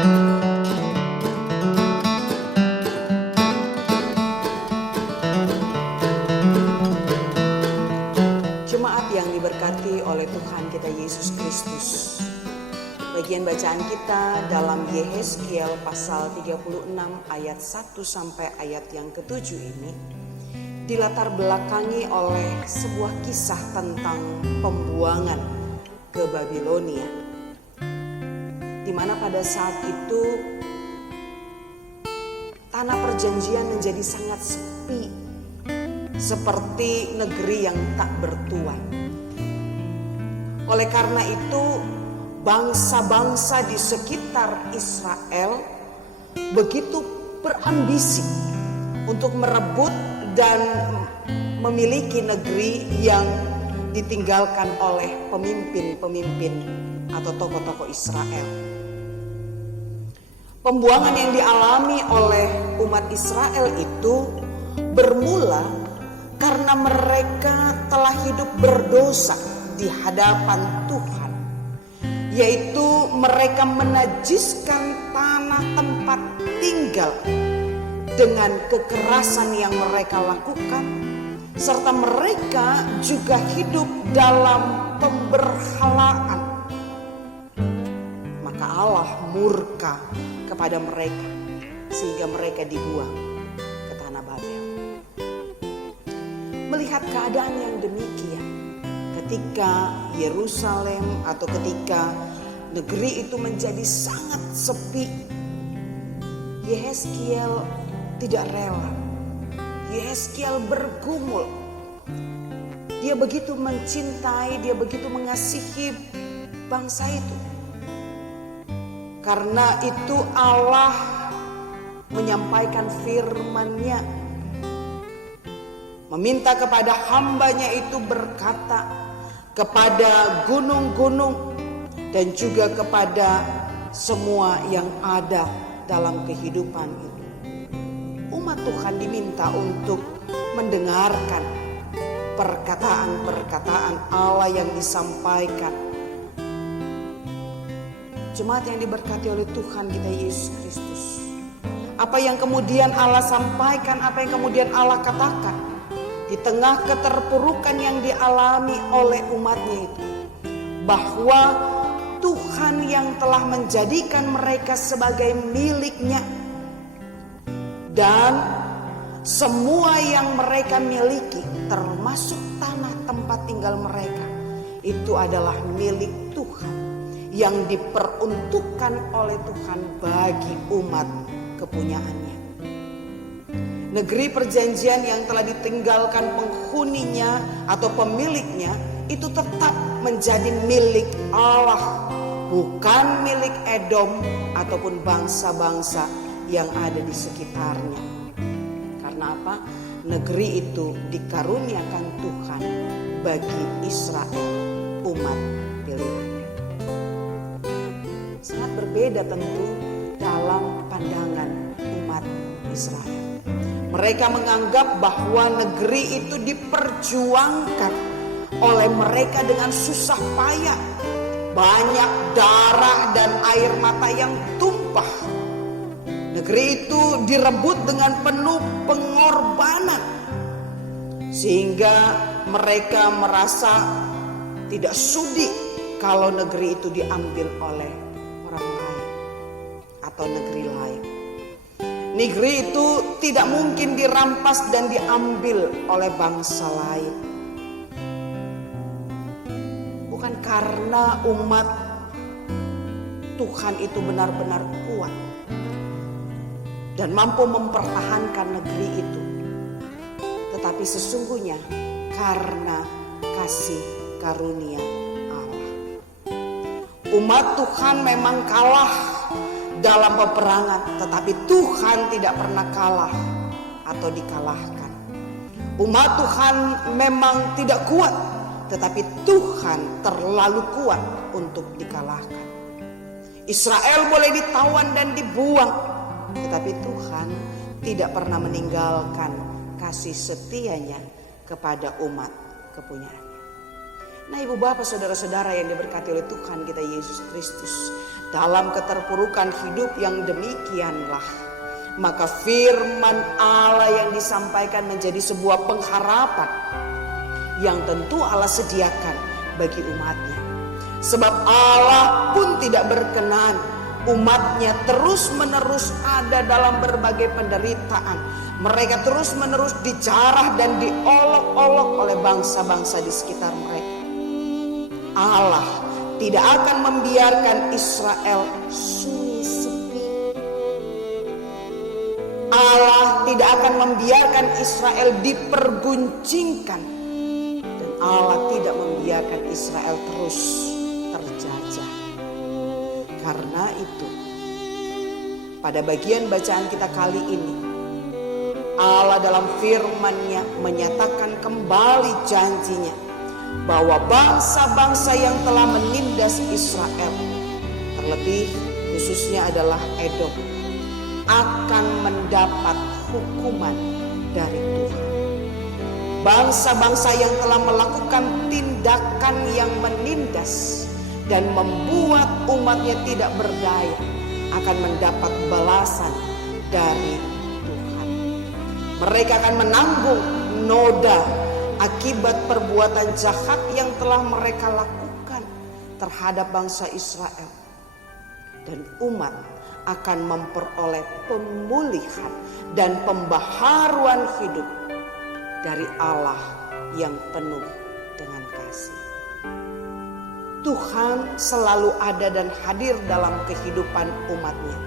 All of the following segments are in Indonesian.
Jemaat yang diberkati oleh Tuhan kita Yesus Kristus. Bagian bacaan kita dalam Yehezkiel pasal 36 ayat 1 sampai ayat yang ke-7 ini dilatar belakangi oleh sebuah kisah tentang pembuangan ke Babilonia, di mana pada saat itu tanah perjanjian menjadi sangat sepi, seperti negeri yang tak bertuan. Oleh karena itu, bangsa-bangsa di sekitar Israel begitu berambisi untuk merebut dan memiliki negeri yang ditinggalkan oleh pemimpin-pemimpin atau tokoh-tokoh Israel. Pembuangan yang dialami oleh umat Israel itu bermula karena mereka telah hidup berdosa di hadapan Tuhan, yaitu mereka menajiskan tanah tempat tinggal dengan kekerasan yang mereka lakukan, serta mereka juga hidup dalam pemberhalaan. Maka Allah murka kepada mereka sehingga mereka dibuang ke tanah Babel. Melihat keadaan yang demikian, ketika Yerusalem atau ketika negeri itu menjadi sangat sepi, Yehezkiel tidak rela. Yehezkiel bergumul. Dia begitu mencintai, dia begitu mengasihi bangsa itu. Karena itu Allah menyampaikan firman-Nya, meminta kepada hambanya itu berkata kepada gunung-gunung dan juga kepada semua yang ada dalam kehidupan itu. Umat Tuhan diminta untuk mendengarkan perkataan-perkataan Allah yang disampaikan. Jemaat yang diberkati oleh Tuhan kita Yesus Kristus. Apa yang kemudian Allah sampaikan, apa yang kemudian Allah katakan di tengah keterpurukan yang dialami oleh umatnya itu, bahwa Tuhan yang telah menjadikan mereka sebagai miliknya, dan semua yang mereka miliki termasuk tanah tempat tinggal mereka itu adalah milik Tuhan, yang diperuntukkan oleh Tuhan bagi umat kepunyaannya. Negeri perjanjian yang telah ditinggalkan penghuninya atau pemiliknya itu tetap menjadi milik Allah, bukan milik Edom ataupun bangsa-bangsa yang ada di sekitarnya. Karena apa? Negeri itu dikaruniakan Tuhan bagi Israel, umat pilihannya. Sangat berbeda tentu dalam pandangan umat Israel. Mereka menganggap bahwa negeri itu diperjuangkan oleh mereka dengan susah payah. Banyak darah dan air mata yang tumpah. Negeri itu direbut dengan penuh pengorbanan, sehingga mereka merasa tidak sudi kalau negeri itu diambil oleh orang lain atau negeri lain. Negeri itu tidak mungkin dirampas dan diambil oleh bangsa lain. Bukan karena umat Tuhan itu benar-benar kuat dan mampu mempertahankan negeri itu, tetapi sesungguhnya karena kasih karunia Allah. Umat Tuhan memang kalah dalam peperangan, tetapi Tuhan tidak pernah kalah atau dikalahkan. Umat Tuhan memang tidak kuat, tetapi Tuhan terlalu kuat untuk dikalahkan. Israel boleh ditawan dan dibuang, tetapi Tuhan tidak pernah meninggalkan kasih setianya kepada umat kepunyaannya. Nah ibu bapak saudara-saudara yang diberkati oleh Tuhan kita Yesus Kristus, dalam keterpurukan hidup yang demikianlah, maka firman Allah yang disampaikan menjadi sebuah pengharapan yang tentu Allah sediakan bagi umatnya. Sebab Allah pun tidak berkenan umatnya terus menerus ada dalam berbagai penderitaan. Mereka terus menerus dijarah dan diolok-olok oleh bangsa-bangsa di sekitar mereka. Allah tidak akan membiarkan Israel sunyi sepi. Allah tidak akan membiarkan Israel diperguncingkan. Dan Allah tidak membiarkan Israel terus terjajah. Karena itu, pada bagian bacaan kita kali ini, Allah dalam firman-Nya menyatakan kembali janjinya bahwa bangsa-bangsa yang telah menindas Israel, terlebih khususnya adalah Edom, akan mendapat hukuman dari Tuhan. Bangsa-bangsa yang telah melakukan tindakan yang menindas dan membuat umatnya tidak berdaya akan mendapat balasan dari Tuhan. Mereka akan menanggung noda akibat perbuatan jahat yang telah mereka lakukan terhadap bangsa Israel. Dan umat akan memperoleh pemulihan dan pembaharuan hidup dari Allah yang penuh dengan kasih. Tuhan selalu ada dan hadir dalam kehidupan umatnya.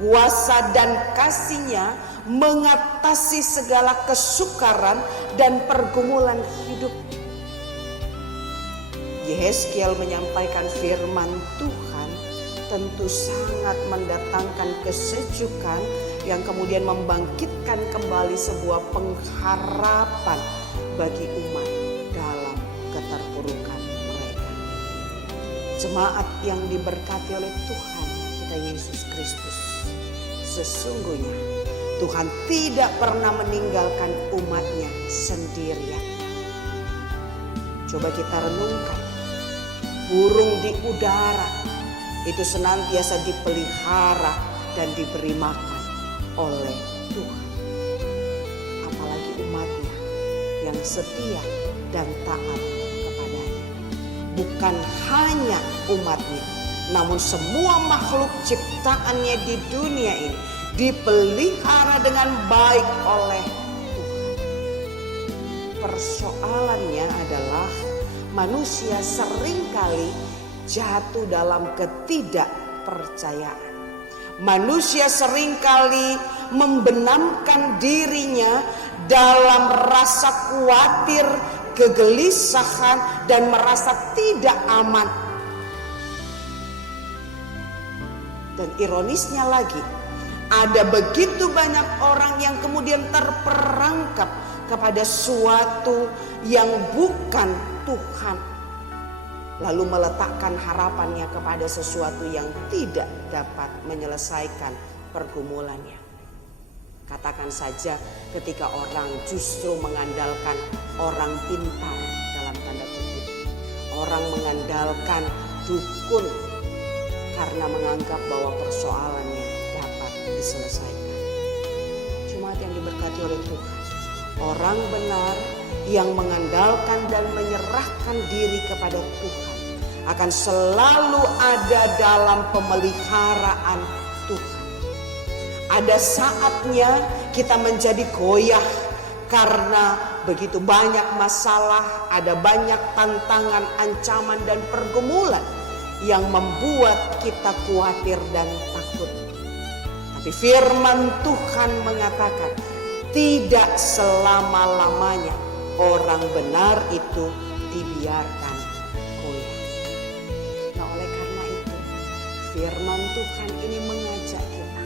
Kuasa dan kasih-Nya mengatasi segala kesukaran dan pergumulan hidup. Yehezkiel menyampaikan firman Tuhan tentu sangat mendatangkan kesejukan yang kemudian membangkitkan kembali sebuah pengharapan bagi umat dalam keterpurukan mereka. Jemaat yang diberkati oleh Tuhan kita Yesus Kristus, sesungguhnya Tuhan tidak pernah meninggalkan umatnya sendirian. Coba kita renungkan, burung di udara itu senantiasa dipelihara dan diberi makan oleh Tuhan. Apalagi umatnya yang setia dan taat kepadanya. Bukan hanya umatnya, namun semua makhluk ciptaannya di dunia ini dipelihara dengan baik oleh Tuhan. Persoalannya adalah manusia seringkali jatuh dalam ketidakpercayaan. Manusia seringkali membenamkan dirinya dalam rasa khawatir, kegelisahan, dan merasa tidak aman. Dan ironisnya lagi, ada begitu banyak orang yang kemudian terperangkap kepada suatu yang bukan Tuhan, lalu meletakkan harapannya kepada sesuatu yang tidak dapat menyelesaikan pergumulannya. Katakan saja ketika orang justru mengandalkan orang pintar dalam tanda kutip. Orang mengandalkan dukun karena menganggap bahwa persoalannya dapat diselesaikan. Jemaat yang diberkati oleh Tuhan, orang benar yang mengandalkan dan menyerahkan diri kepada Tuhan akan selalu ada dalam pemeliharaan Tuhan. Ada saatnya kita menjadi goyah karena begitu banyak masalah, ada banyak tantangan, ancaman, dan pergumulan yang membuat kita khawatir dan takut. Tapi firman Tuhan mengatakan tidak selama-lamanya orang benar itu dibiarkan goyah. Nah, oleh karena itu firman Tuhan ini mengajak kita,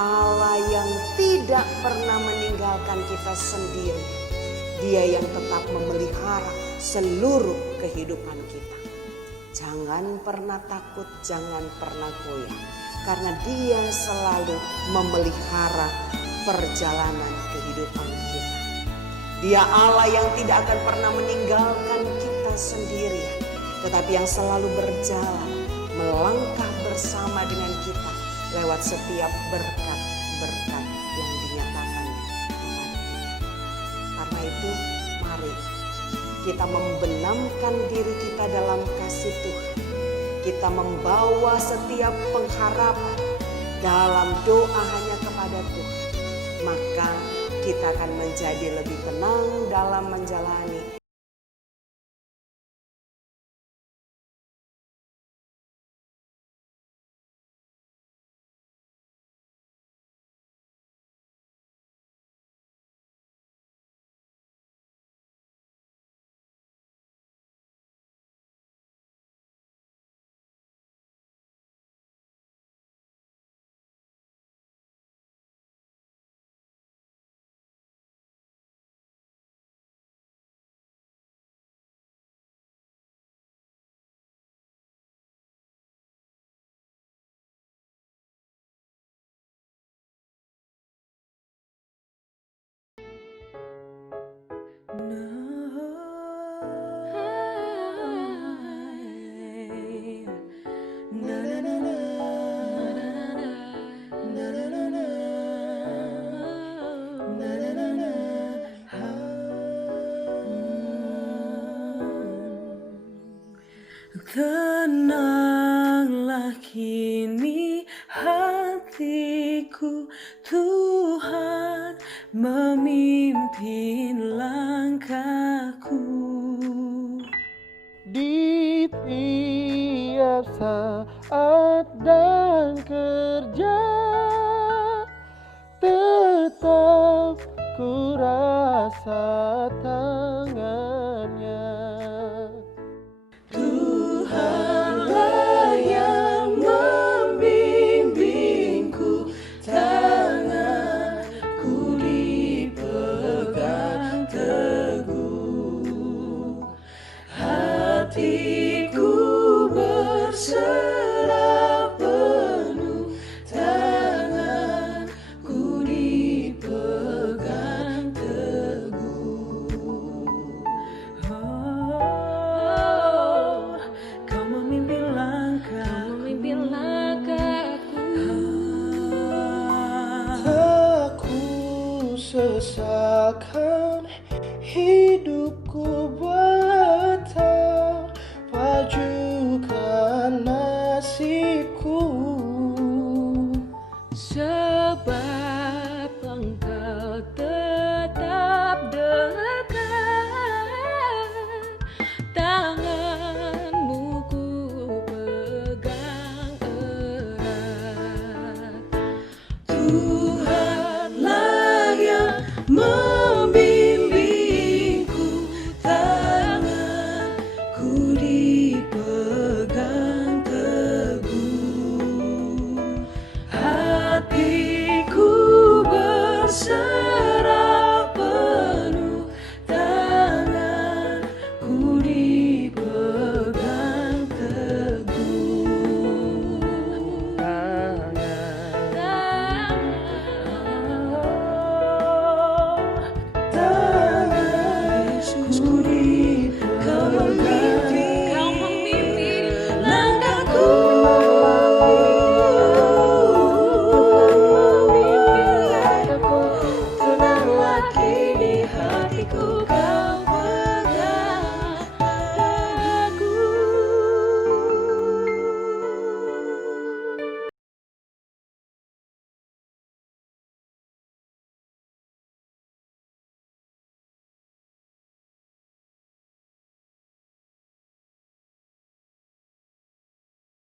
Allah yang tidak pernah meninggalkan kita sendiri, Dia yang tetap memelihara seluruh kehidupan kita. Jangan pernah takut, jangan pernah goyah, karena Dia selalu memelihara perjalanan kehidupan kita. Dia Allah yang tidak akan pernah meninggalkan kita kita sendirian, tetapi yang selalu berjalan, melangkah bersama dengan kita lewat setiap berkat-berkat yang dinyatakan kepada kita. Karena itu, mari kita membenamkan diri kita dalam kasih Tuhan. Kita membawa setiap pengharapan dalam doa hanya kepada Tuhan. Maka kita akan menjadi lebih tenang dalam menjalani Tenanglah kini hatiku, Tuhan memimpin langkahku. Di tiap saat dan kerja, tetap ku rasa tangannya. Tuhanlah yang membimbingku, tanganku dipegang teguh, hatiku berserah penuh, tanganku dipegang teguh. Kau memimpin langkahku. Tak ku sesakan hidupku, betapa pajukan nasibku.